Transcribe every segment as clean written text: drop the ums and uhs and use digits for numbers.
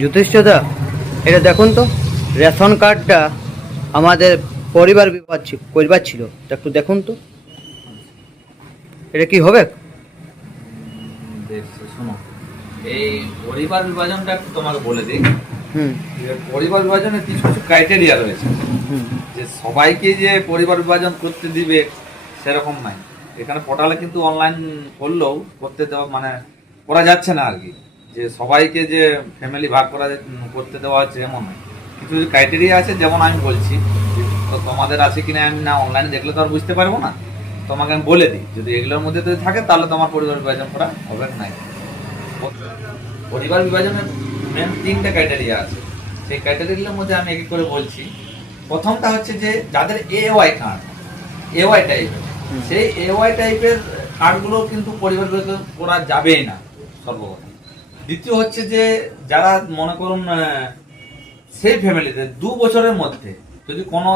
জ্যোতিষদা, এটা দেখুন তো, রেশন কার্ডটা আমাদের পরিবার পরিবার ছিল, তা একটু দেখুন তো এটা কি হবে। দেখছি, শোনো, এই পরিবার বিভাজনটা একটু তোমাকে বলে দিই। হুম পরিবার বিভাজনের কিছু কিছু ক্রাইটেরিয়া রয়েছে, হুম যে সবাইকে যে পরিবার বিভাজন করতে দিবে সেরকম নাই। এখানে পোর্টালে কিন্তু অনলাইন করলেও করতে দেওয়া মানে করা যাচ্ছে না আর কি, যে সবাইকে যে ফ্যামিলি ভাগ করতে দেওয়া হচ্ছে এমন নয়। কিছু কিছু ক্রাইটেরিয়া আছে, যেমন আমি বলছি, তো তোমাদের আছে কিনা আমি না অনলাইনে দেখলে তো আর বুঝতে পারবো না, তোমাকে আমি বলে দিই। যদি এগুলোর মধ্যে যদি থাকে তাহলে তোমার পরিবার বিভাজন করা হবে না। পরিবার বিভাজনের মেন তিনটা ক্রাইটেরিয়া আছে, সেই ক্রাইটেরিয়ার মধ্যে আমি এক এক করে বলছি। প্রথমটা হচ্ছে যে যাদের এওয়াই কার্ড, এওয়াই টাইপের, সেই এওয়াই টাইপের কার্ডগুলো কিন্তু পরিবার বিভাজন করা যাবেই না সর্বপ্রথম। দ্বিতীয় হচ্ছে যে যারা মনে করুন সেই ফ্যামিলিতে 2 বছরের মধ্যে যদি কোনো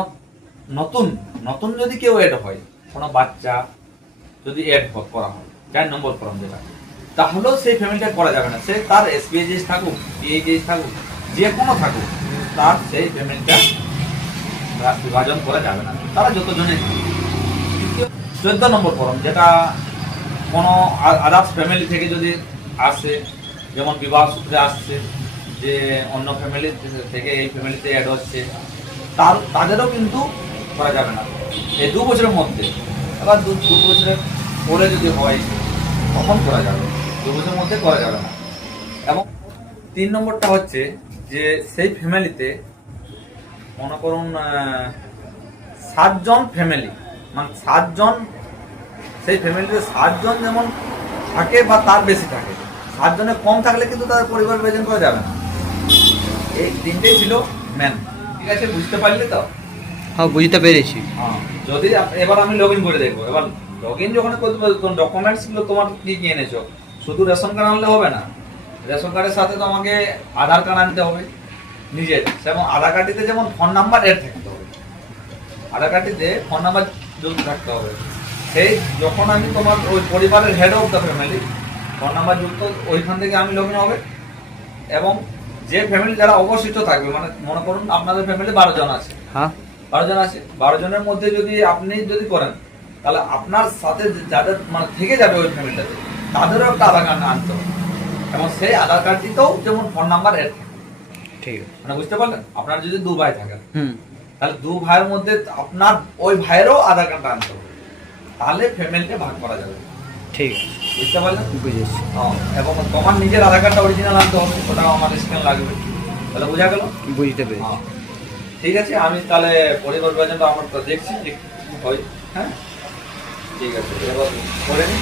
নতুন নতুন যদি কেউ এড হয়, কোনো বাচ্চা যদি এড করা হয় 4 নম্বর ফর্ম যেটা, তাহলেও সেই ফ্যামিলিটা করা যাবে না। সে তার এসপিএইচ থাকুক, পিএইচ থাকুক, যে কোনো থাকুক, তার সেই ফ্যামিলিটা বিভাজন করা যাবে না, তারা যতজনে। 14 নম্বর ফর্ম, যেটা কোনো আদার্স ফ্যামিলি থেকে যদি আসে, যেমন বিবাহ সূত্রে আসছে, যে অন্য ফ্যামিলি থেকে এই ফ্যামিলিতে অ্যাড হচ্ছে, তাদেরও কিন্তু করা যাবে না এই 2 বছরের মধ্যে। আবার 2 বছরের পরে যদি হয় তখন করা যাবে, 2 বছরের মধ্যে করা যাবে না। এবং 3 নম্বরটা হচ্ছে যে সেই ফ্যামিলিতে মনে করুন 7 জন ফ্যামিলি, মানে 7 জন, সেই ফ্যামিলিতে 7 জন যেমন থাকে বা তার বেশি থাকে, 7 জনের কম থাকলে কিন্তু তাদের পরিবার বিভাজন করা যাবে না। এই তিনটেই ছিল মেন। ঠিক আছে, বুঝতে পারলে তো? হ্যাঁ, বুঝতে পেরেছি। হ্যাঁ, যদি এবার আমি লগ ইন করে দেখবো। এবার লগ ইন যখন করতে পারবো, তখন ডকুমেন্টসগুলো তোমার কি কি এনেছো, শুধু রেশন কার্ড আনলে হবে না। রেশন কার্ডের সাথে তোমাকে আধার কার্ড আনতে হবে নিজের, এবং আধার কার্ডটিতে যেমন ফোন নাম্বার এড থাকতে হবে, আধার কার্ডটিতে ফোন নাম্বার যুক্ত থাকতে হবে। সেই যখন আমি তোমার ওই পরিবারের head of the family phone number যুক্ত, ওইখান থেকে আমি লগ ইন হবে। এবং যে ফ্যামিলি যারা অবশিষ্ট থাকবে, মানে মনে করুন আপনাদের ফ্যামিলি 12 জন আছে, হ্যাঁ 12 জন আছে, 12 জনের মধ্যে যদি আপনি যদি করেন, তাহলে আপনার সাথে যাদের মানে থেকে যাবে ওই ফ্যামিলিটাতে, তাদেরও একটা আধার কার্ড আনতে হবে, এবং সেই আধার কার্ডটিতেও যেমন ফোন নাম্বার এড থাকে। ঠিক আছে। মানে বুঝতে পারলেন? আপনার যদি 2 ভাই থাকেন, হুম তাহলে 2 ভাইয়ের মধ্যে আপনার ওই ভাইয়েরও আধার কার্ডটা আনতে হবে, তাহলে ফ্যামিলিটা ভাগ করা যাবে। ঠিক আছে, বুঝতে পারলেন? বুঝেছি। হ্যাঁ, এবং তোমার নিজের আধার কার্ডটা অরিজিনাল আনতে হবে, ওটাও আমার স্ক্যান লাগবে। তাহলে বোঝা গেল? বুঝতে পেরেছি। হ্যাঁ, ঠিক আছে, আমি তাহলে পরিবার বিভাজনটা আমার তো দেখছি যে হয়। হ্যাঁ, ঠিক আছে, এবার করে নিই।